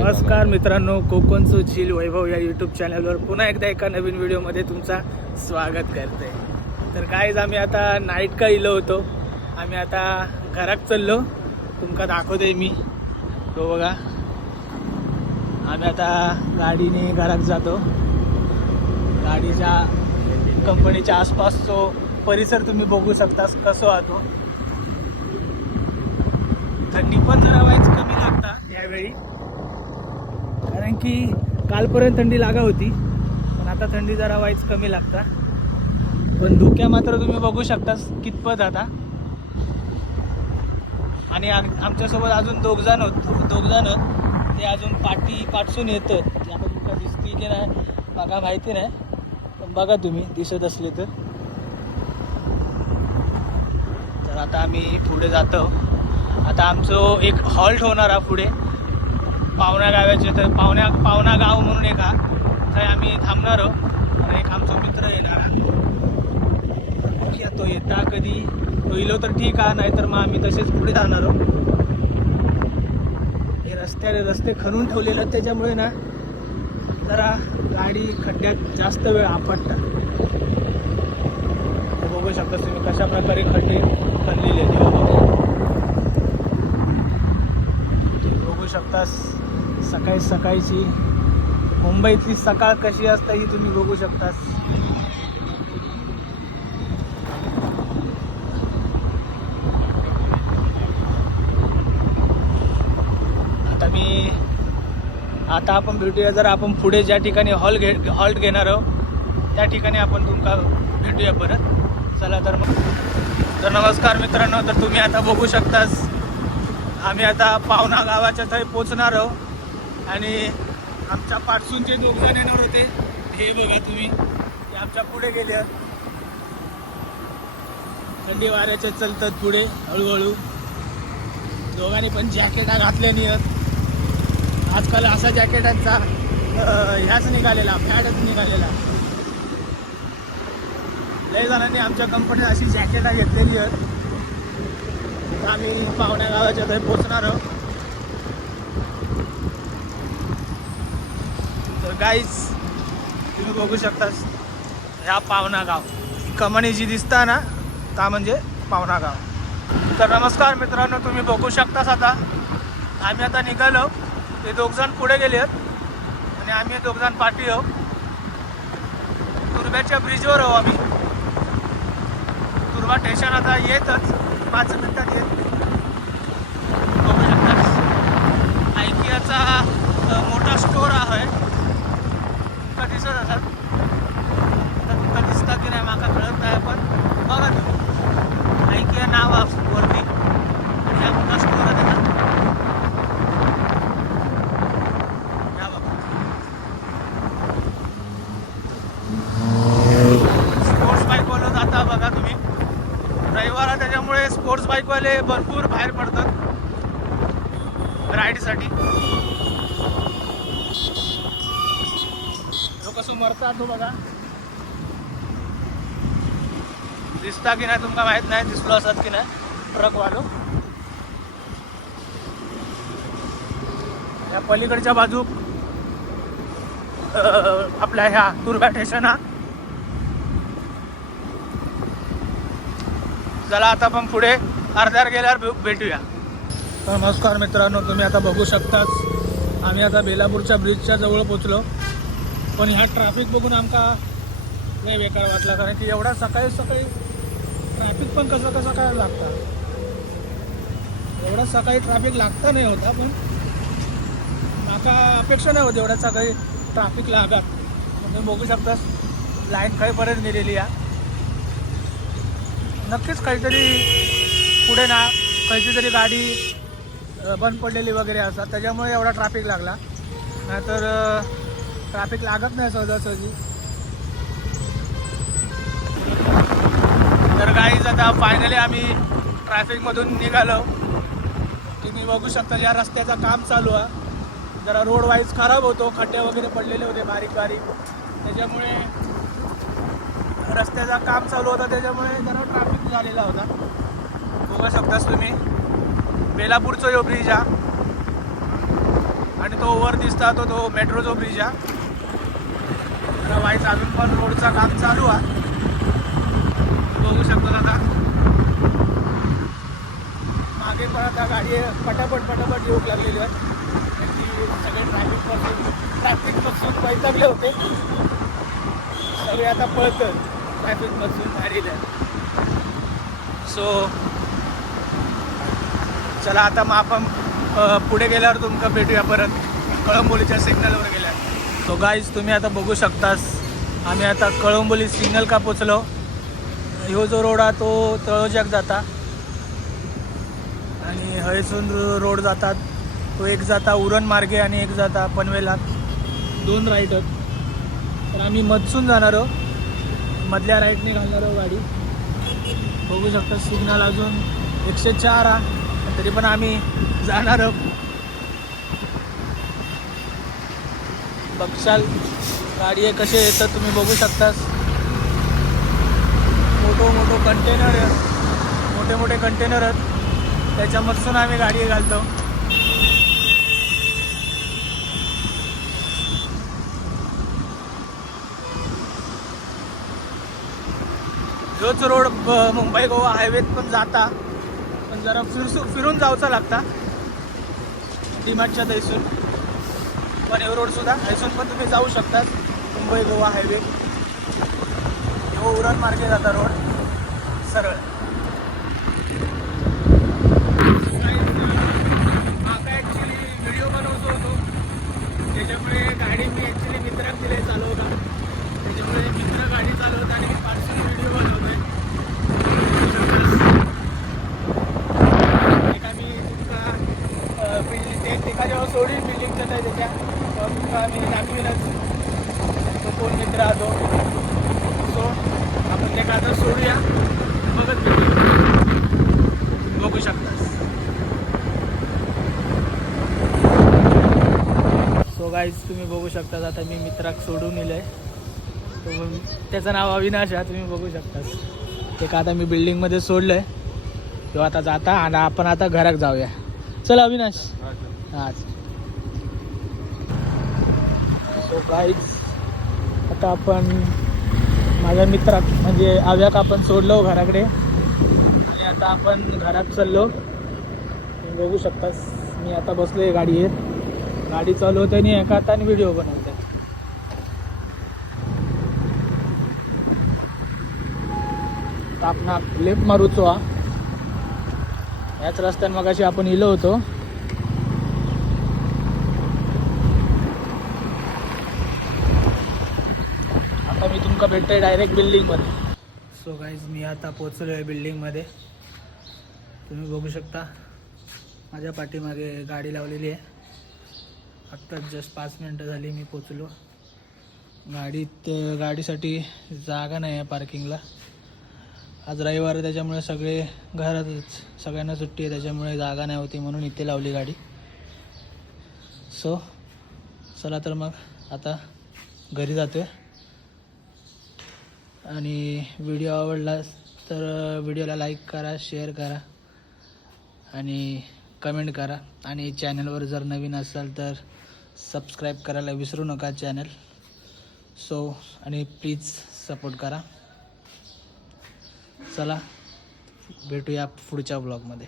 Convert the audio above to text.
नमस्कार मित्रांनो, कोकणचं झील वैभव या यूट्यूब चॅनलवर पुन्हा एकदा एका नवीन व्हिडिओमध्ये तुमचा स्वागत करते. तर गाईज आम्ही आता नाईट का इलो होतो. आम्ही आता घरात चाललो, तुमका दाखवते मी. तो बघा, आम्ही आता गाडीने घरात जातो. गाडीच्या कंपनीच्या आसपासचो परिसर तुम्ही बघू शकता कसं आतो. थंडी पण जरा वाईच कमी लागता यावेळी, कारण की कालपर्यंत थंडी लागा होती, पण आता थंडी जरा वाईच कमी लागता. पण धुक्या मात्र तुम्ही बघू शकता कितपत आता. आणि आमच्यासोबत अजून दोघ जण ते अजून पाठसून येतं. ते आता तुमका दिसती की नाही बघा माहिती नाही, पण बघा तुम्ही दिसत असले तर. आता आम्ही पुढे जातो. आता आमचं एक हॉल्ट होणार आहे पुढे पावना गावाचे. तर पावना गाव म्हणून एक आहे, आम्ही थांबणार आहोत. आणि एक आमचा मित्र येणार तो येता कधी पहिलो तर ठीक आहे, नाहीतर मग आम्ही तसेच पुढे जाणार आहोत. हे रस्ते खणून ठेवलेले आहेत, त्याच्यामुळे ना जरा गाडी खड्ड्यात जास्त वेळ आपटतात. बघू शकता तुम्ही कशा प्रकारे खड्डे खणलेले आहेत. बघू शकता सकाळची मुंबईतली सकाळ कशी असते ही तुम्ही बघू शकता. आता आपण भेटूया. जर आपण पुढे ज्या ठिकाणी हॉल्ट घेणार आहोत त्या ठिकाणी आपण तुमका भेटूया परत. चला तर मग. तर नमस्कार मित्रांनो, तर तुम्ही आता बघू शकताच आम्ही आता पावना गावाच्या थंय पोचणार आहोत. आणि आमच्या पाठसूनचे दोघ जण येणार होते, हे बघा तुम्ही, ते आमच्या पुढे गेले. थंडी वाऱ्याचे चलतात पुढे हळूहळू. दोघांनी पण जॅकेटा घातल्यानी आहेत. आजकाल असा जॅकेटांचा ह्याच निघालेला, फॅडच निघालेला. लय जणांनी आमच्या कंपनीत अशी जॅकेटा घेतलेली आहेत. आम्ही पावण्या गावाच्या थंय पोचणार आहोत. तर गाईज तुम्ही बघू शकता ह्या पावना गाव, कमानी जी दिसता ना ता म्हणजे पावना गाव. तर नमस्कार मित्रांनो, तुम्ही बघू शकताच आता आम्ही आता निघालो. ते दोघजण पुढे गेले आहेत आणि आम्ही दोघजण पाठी आहोत. तुर्ब्याच्या ब्रिजवर आहोत आम्ही. तुर्बा स्टेशन आता येतच 5 मिनिटात येत. बघू शकता आयकियाचा मोठा स्टोर आहे. तुमका दिसत असत, तुमका दिसता की नाही माका कळत नाही, पण बघा तुम्ही आयकिया नाव वरती आणि हा मोठा स्टोर आहे त्याचा. स्पोर्ट्स बाईकवाला जाता बघा तुम्ही. रविवार त्याच्यामुळे स्पोर्ट्स बाईकवाले भरपूर बाहेर पडतात राईडसाठी. कसं मरतात तो बघा. दिसता की नाही तुमका माहित नाही, दिसलो असत की नाही ट्रकवालो. या पलीकडच्या बाजू आपल्या ह्या तुर्बा स्टेशन हा. चला आता आपण पुढे अर्ध्यावर गेल्यावर भेटूया. तर नमस्कार मित्रांनो, तुम्ही आता बघू शकताच आम्ही आता बेलापूरच्या ब्रिजच्या जवळ पोचलो. पण ह्या ट्रॅफिक बघून आमका लय बेकार वाटला, कारण की एवढा सकाळी ट्रॅफिक पण कसं काय लागतं. एवढा सकाळी ट्रॅफिक लागता नाही होता, पण माका अपेक्षा नाही होती एवढ्या सकाळी ट्रॅफिक लागत. तुम्ही बघू शकता लाईन खाईपर्यंत नेलेली आहे. नक्कीच काहीतरी पुढे ना काहीची तरी गाडी बंद पडलेली वगैरे असतात, त्याच्यामुळे एवढा ट्रॅफिक लागला. नाहीतर ट्रॅफिक लागत नाही सहजासहजी. तर गाईज आता फायनली आम्ही ट्रॅफिकमधून निघालो. तुम्ही बघू शकता या रस्त्याचं काम चालू आहे. जरा रोड वाईज खराब होतो, खड्डे वगैरे पडलेले होते बारीक, त्याच्यामुळे रस्त्याचं काम चालू होतं, त्याच्यामुळे जरा ट्रॅफिक झालेला होता. बघू शकताच तुम्ही बेलापूरचं यो ब्रिज हा. आणि तो वर दिसता तो मेट्रोचा ब्रिज आहे. वाईज अजून पण रोडचं काम चालू आहे. बघू शकतो आता मागे पण आता गाडी पटापट येऊ लागलेली आहे. सगळे ट्रॅफिकपासून वैतागले होते. सगळे आता पळतात ट्रॅफिकपासून गाडीला. सो चला आता मग आपण पुढे गेल्यावर तुमका भेटूया परत कळंबोलीच्या सिग्नलवर गेल्यावर. सो गाईज तुम्ही आता बघू शकतास आम्ही आता कळंबोली सिग्नल का पोचलो. ह्यो जो रोड आहे तो तळोजाक जाता आणि हयसून रोड जातात. तो एक जाता उरण मार्गे आणि एक जाता पनवेला. 2 राईट आहेत. तर आम्ही मधसून जाणार आहोत. मधल्या राईटने घालणार आहोत गाडी. बघू शकता सिग्नल अजून 104 आहे तरी पण आम्ही जाणार आहोत. बघशाल गाडी आहे कसे येतं तुम्ही बघू शकतास. मोठे कंटेनर आहेत. मोठे कंटेनर आहेत त्याच्यामधून आम्ही गाडी घालतो. ह्योच रोड मुंबई गोवा हायवेत पण जाता पण जरा फिरून जाऊचा लागता डीमार्टच्या थैसून. पण ह्यो रोड सुद्धा हैसून पण तुम्ही जाऊ शकता मुंबई गोवा हायवे. ह्यो उरण मार्गे जाता रोड सरळ. माका ॲक्च्युली व्हिडिओ बनवतो होतो त्याच्यामुळे गाडी मी ॲक्च्युली मित्राक दिले चालवता. त्याच्यामुळे मित्र गाडी चालवता आणि मी पार्सल व्हिडिओ बनवतोय. एक आम्ही तुमका बिल्डिंग एक ठिकाणी सोडील बिल्डिंगचं नाही त्याच्या तुमका आम्ही दाखविलंच तो कोण मित्र आलो. सो आपण ते आता सोडूया बघत बघू शकता. सो गाईज तुम्ही बघू शकता आता मी मित्राक सोडून नेलंय. तो त्याचं नाव अविनाश आहे तुम्ही बघू शकता. ते का आता मी बिल्डिंगमध्ये सोडलं आहे तो आता जाता आणि आपण आता घरात जाऊया. चला अविनाश. हां सो गाईज आता आपण माझ्या मित्राक म्हणजे आव्याक आपण सोडलो घराकडे आणि आता आपण घरात चाललो. तुम्ही बघू शकतास मी आता बसलो आहे गाडीवर. गाडी चालवते आणि एका हाताने व्हिडिओ बनवते. आपण लेफ्ट मारूचो हा याच रस्त्याने मगाशी आपण इलो होतो. आता मी तुमका भेटतोय डायरेक्ट बिल्डिंगमध्ये. सो गाईज मी आता पोचलो आहे बिल्डिंगमध्ये. तुम्ही बघू शकता माझ्या पाठीमागे गाडी लावलेली आहे. आत्ताच जस्ट 5 मिनटं झाली मी पोचलो. गाडीसाठी जागा नाही आहे पार्किंगला. आज रविवार आहे त्याच्यामुळे सगळे घरातच सगळ्यांना सुट्टी आहे त्याच्यामुळे जागा नाही होती म्हणून इथे लावली गाडी. सो चला तर मग आता घरी जातोय. आणि व्हिडिओ आवडला तर व्हिडिओला लाईक करा शेअर करा आणि कमेंट करा. आणि चॅनलवर जर नवीन असाल तर सबस्क्राईब करायला विसरू नका चॅनल. सो आणि प्लीज सपोर्ट करा. चला भेटूया पुढच्या ब्लॉगमध्ये.